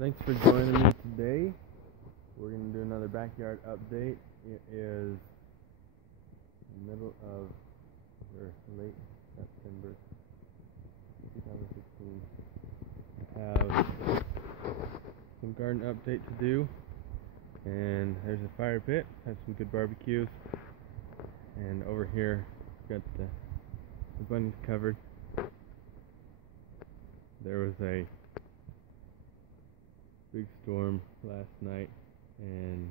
Thanks for joining me today. We're going to do another backyard update. It is the middle of, or late September 2016. I have some garden update to do, and there's a fire pit, has some good barbecues, and over here got the bunnies covered. There was a big storm last night, and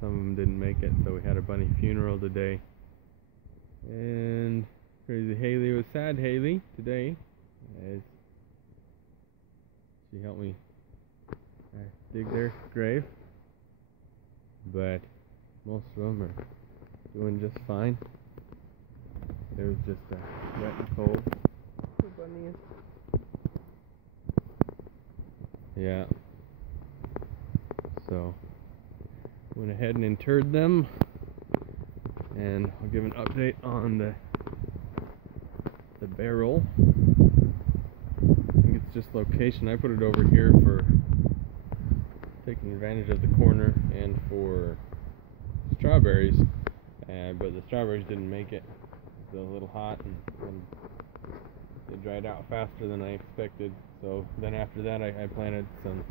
some of them didn't make it, so we had a bunny funeral today. And Crazy Haley was sad Haley today, as she helped me dig their grave, but most of them are doing just fine. It was just wet and cold. The bunnies. Yeah. So went ahead and interred them, and I'll give an update on the barrel. I think it's just location. I put it over here for taking advantage of the corner and for strawberries, but the strawberries didn't make it. It was a little hot, and they dried out faster than I expected. So then after that I planted some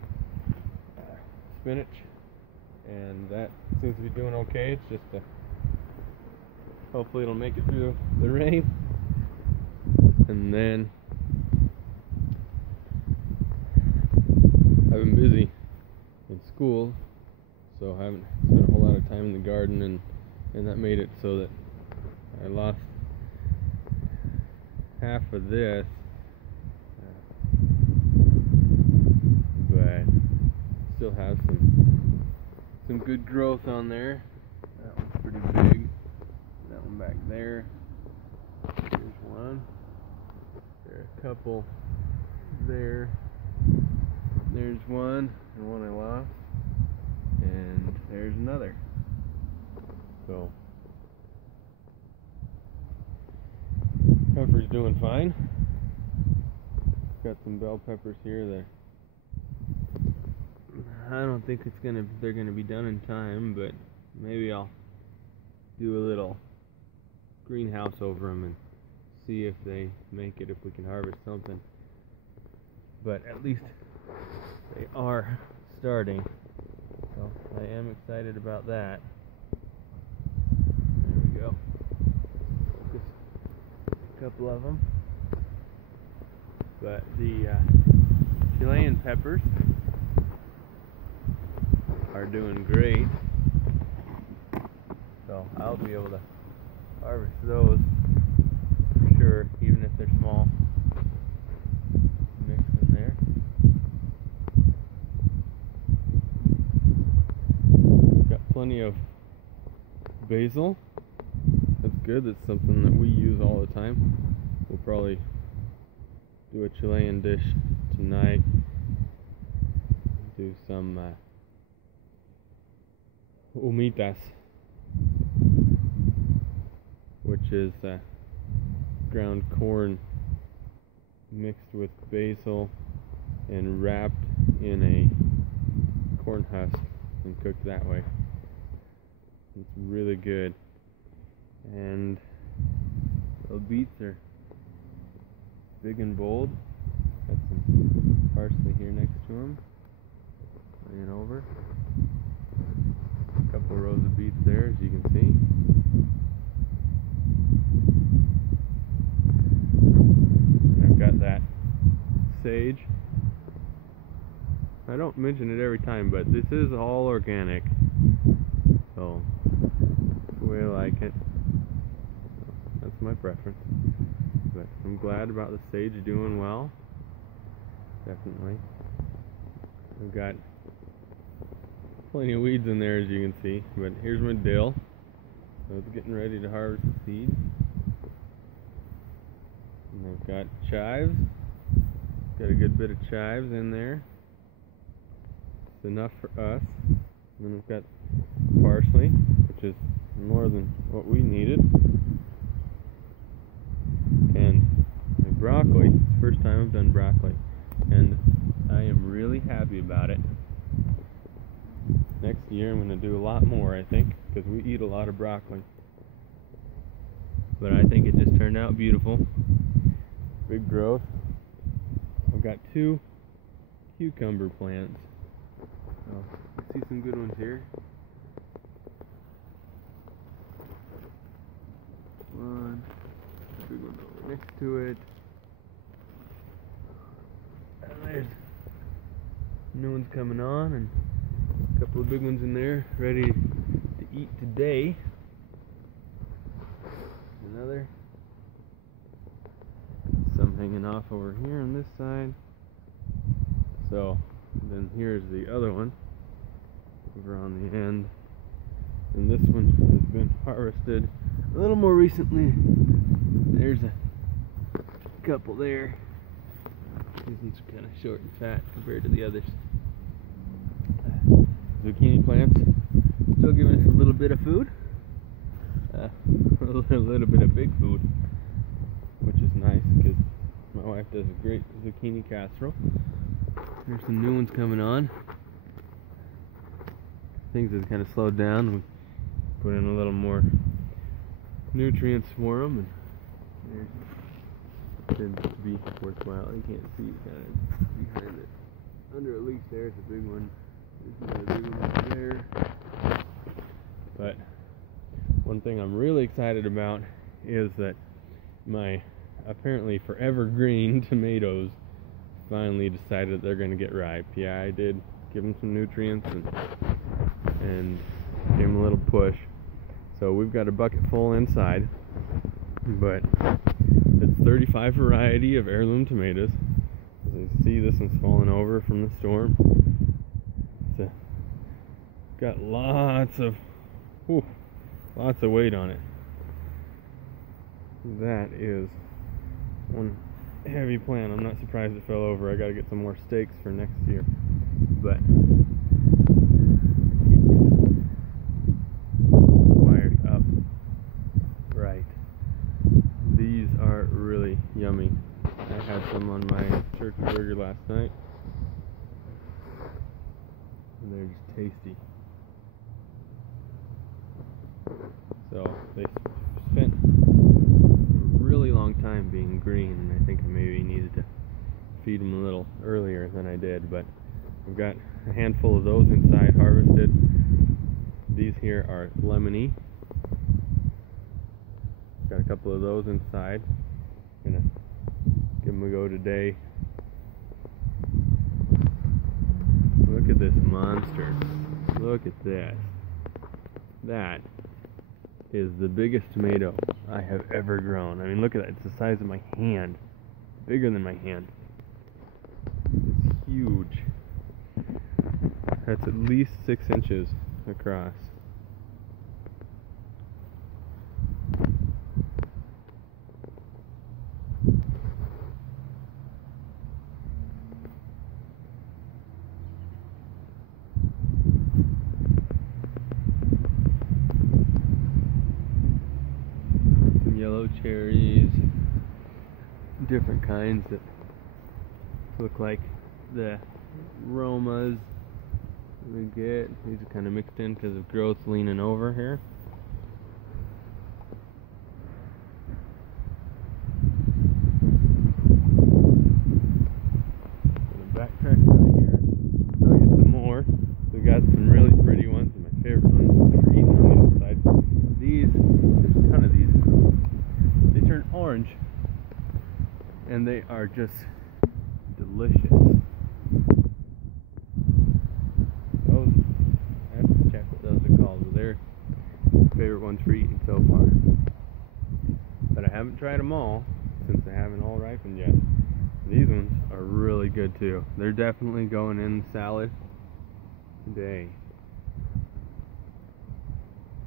spinach, and that seems to be doing okay. It's just hopefully it'll make it through the rain. And then I've been busy in school, so I haven't spent a whole lot of time in the garden, and that made it so that I lost half of this, but still have some good growth on there. That one's pretty big. That one back there. Here's one. There are a couple there. There's one, and one I lost, and there's another. So pepper's doing fine. Got some bell peppers here that I don't think they're gonna be done in time, but maybe I'll do a little greenhouse over them and see if they make it, if we can harvest something. But at least they are starting, so I am excited about that. There we go. Just a couple of them. But the Chilean peppers are doing great, so I'll be able to harvest those for sure, even if they're small. Mix in there. Got plenty of basil. That's good. That's something that we use all the time. We'll probably do a Chilean dish tonight. Do some humitas, which is ground corn mixed with basil and wrapped in a corn husk and cooked that way. It's really good. And the beets are big and bold. Got some parsley here next to them, laying over. A couple rows of beets there, as you can see. And I've got that sage. I don't mention it every time, but this is all organic, so that's the way I like it. That's my preference. But I'm glad about the sage doing well. Definitely. I've got plenty of weeds in there, as you can see. But here's my dill. So it's getting ready to harvest the seed. And I've got chives. Got a good bit of chives in there. It's enough for us. And then we've got parsley, which is more than what we needed. And my broccoli. It's the first time I've done broccoli. And I am really happy about it. Next year I'm going to do a lot more, I think, because we eat a lot of broccoli. But I think it just turned out beautiful. Big growth. I've got 2 cucumber plants. So, I see some good ones here. One, a big one over next to it. And there's new ones coming on, and a couple of big ones in there ready to eat today. Another. Some hanging off over here on this side. So then here's the other one over on the end, and this one has been harvested a little more recently. There's a couple there. These ones are kind of short and fat compared to the others. Zucchini plants still giving us a little bit of food, a little bit of big food, which is nice because my wife does a great zucchini casserole. There's some new ones coming on. Things have kind of slowed down. We put in a little more nutrients for them, and they tend to be worthwhile. You can't see it kind of behind it. Under a leaf there's a big one. There's another big one over there. But one thing I'm really excited about is that my apparently forever green tomatoes finally decided they're going to get ripe. Yeah, I did give them some nutrients and gave them a little push. So we've got a bucket full inside, but it's 35 variety of heirloom tomatoes. As you see, this one's fallen over from the storm. It's got lots of weight on it. That is one heavy plant. I'm not surprised it fell over. I got to get some more stakes for next year. But keep wired up right. These are really yummy. I had some on my turkey burger last night, and they're just tasty. So they spent a really long time being green, and I think I maybe needed to feed them a little earlier than I did, but I've got a handful of those inside harvested. These here are lemony. Got a couple of those inside. Gonna give them a go today. Look at this monster. Look at this. That is the biggest tomato I have ever grown. I mean, look at that. It's the size of my hand. Bigger than my hand. It's huge. That's at least 6 inches across. Yellow cherries, different kinds that look like the Romas we get. These are kind of mixed in because of growth leaning over here. Gonna backtrack right here, show you some more. We got some really pretty ones, and my favorite ones for eating on the other side. These, there's a ton of these. They turn orange, and they are just delicious. Those, I have to check what those are called, but they're favorite ones for eating so far. But I haven't tried them all since they haven't all ripened yet. These ones are really good too. They're definitely going in salad today.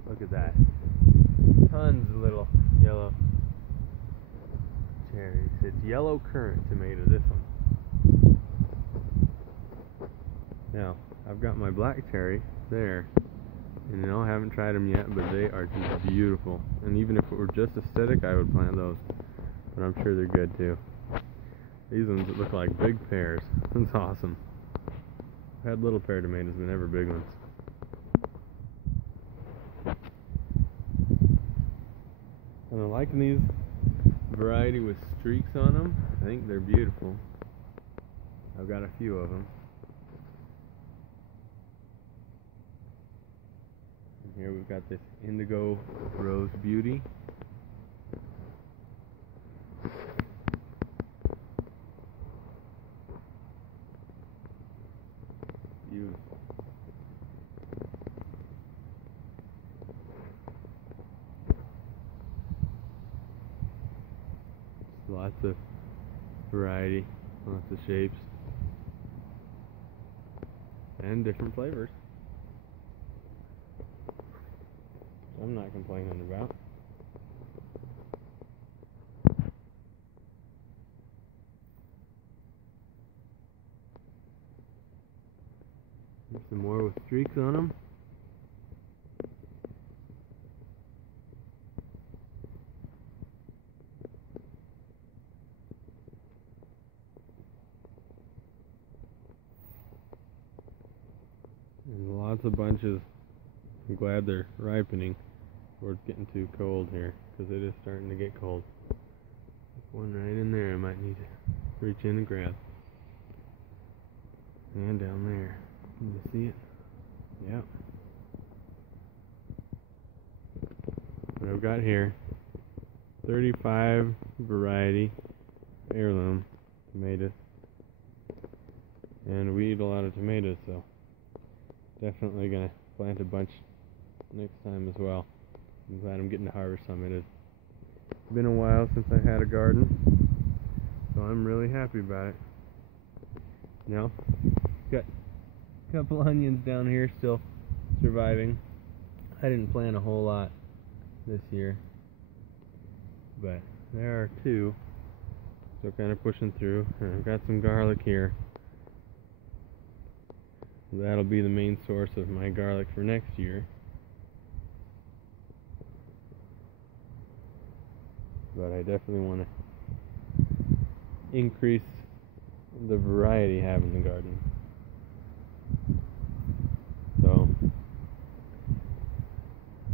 Look at that. Tons of little yellow cherries. It's yellow currant tomato, this one. Now, I've got my black cherry there. And you know, I haven't tried them yet, but they are just beautiful. And even if it were just aesthetic, I would plant those. But I'm sure they're good too. These ones look like big pears. That's awesome. I've had little pear tomatoes, but never big ones. And I'm liking these variety with streaks on them. I think they're beautiful. I've got a few of them. And here we've got this indigo rose beauty. Beautiful. Lots of variety, lots of shapes, and different flavors. I'm not complaining about. There's some more with streaks on them. And lots of bunches. I'm glad they're ripening before it's getting too cold here, because it is starting to get cold. There's one right in there I might need to reach in and grab. And down there. Can you see it? Yep. What I've got here, 35 variety heirloom tomatoes. And we eat a lot of tomatoes, so definitely gonna plant a bunch next time as well. I'm glad I'm getting to harvest some. It has been a while since I had a garden, so I'm really happy about it. Now, got a couple onions down here still surviving. I didn't plant a whole lot this year, but there are two, so kind of pushing through. And I've got some garlic here. That'll be the main source of my garlic for next year. But I definitely want to increase the variety I have in the garden. So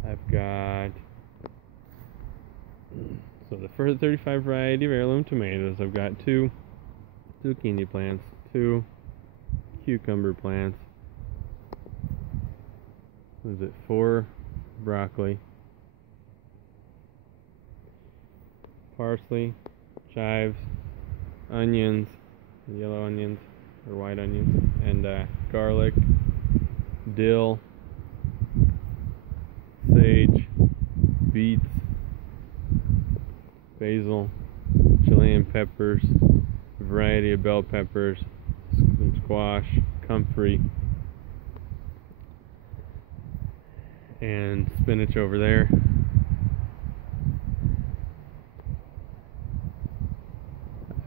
I've got the first 35 variety of heirloom tomatoes. I've got 2 zucchini plants, 2 cucumber plants. What is it? 4 broccoli, parsley, chives, onions, yellow onions or white onions, and garlic, dill, sage, beets, basil, Chilean peppers, a variety of bell peppers, some squash, comfrey, and spinach over there.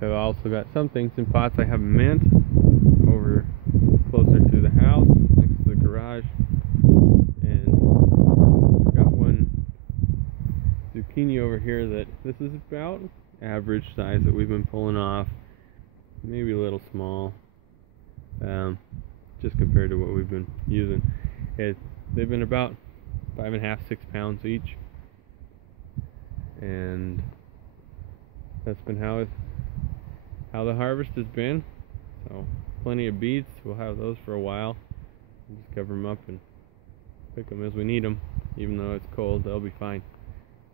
I've also got some things in pots. I have mint over closer to the house, next to the garage, and I've got one zucchini over here that this is about average size that we've been pulling off, maybe a little small, just compared to what we've been using. They've been about 5.5, 6 pounds each, and that's been how the harvest has been. So plenty of beets. We'll have those for a while. Just cover them up and pick them as we need them. Even though it's cold, they'll be fine.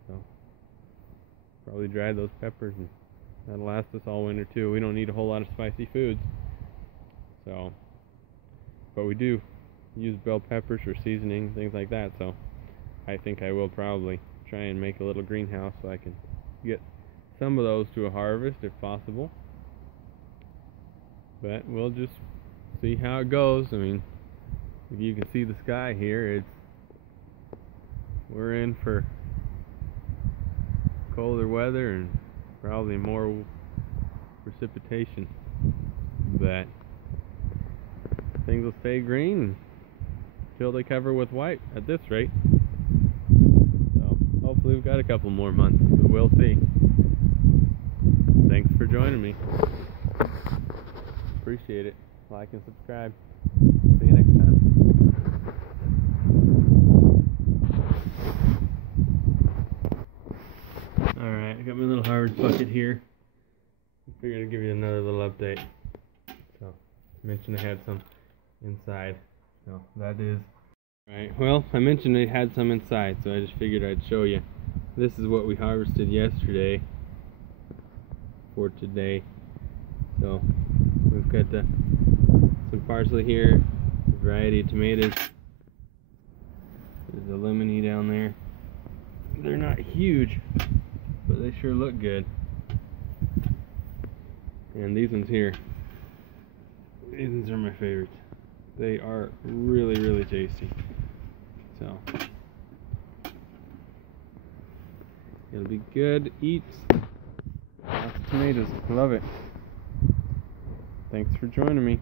So probably dry those peppers, and that'll last us all winter too. We don't need a whole lot of spicy foods. So, but we do use bell peppers for seasoning, things like that. So I think I will probably try and make a little greenhouse so I can get some of those to a harvest if possible. But we'll just see how it goes. I mean, if you can see the sky here, we're in for colder weather and probably more precipitation. But things will stay green until they cover with white at this rate. So hopefully we've got a couple more months, but we'll see. Thanks for joining me. Appreciate it. Like and subscribe. See you next time. Alright, I got my little harvest bucket here. I figured I'd give you another little update. So, I mentioned I had some inside. So, that is... Alright, well, I mentioned I had some inside, so I just figured I'd show you. This is what we harvested yesterday for today. So, we've got some parsley here, a variety of tomatoes. There's a lemony down there. They're not huge, but they sure look good. And these ones here, these ones are my favorites. They are really, really tasty. So, it'll be good to eat. Lots of tomatoes, love it. Thanks for joining me.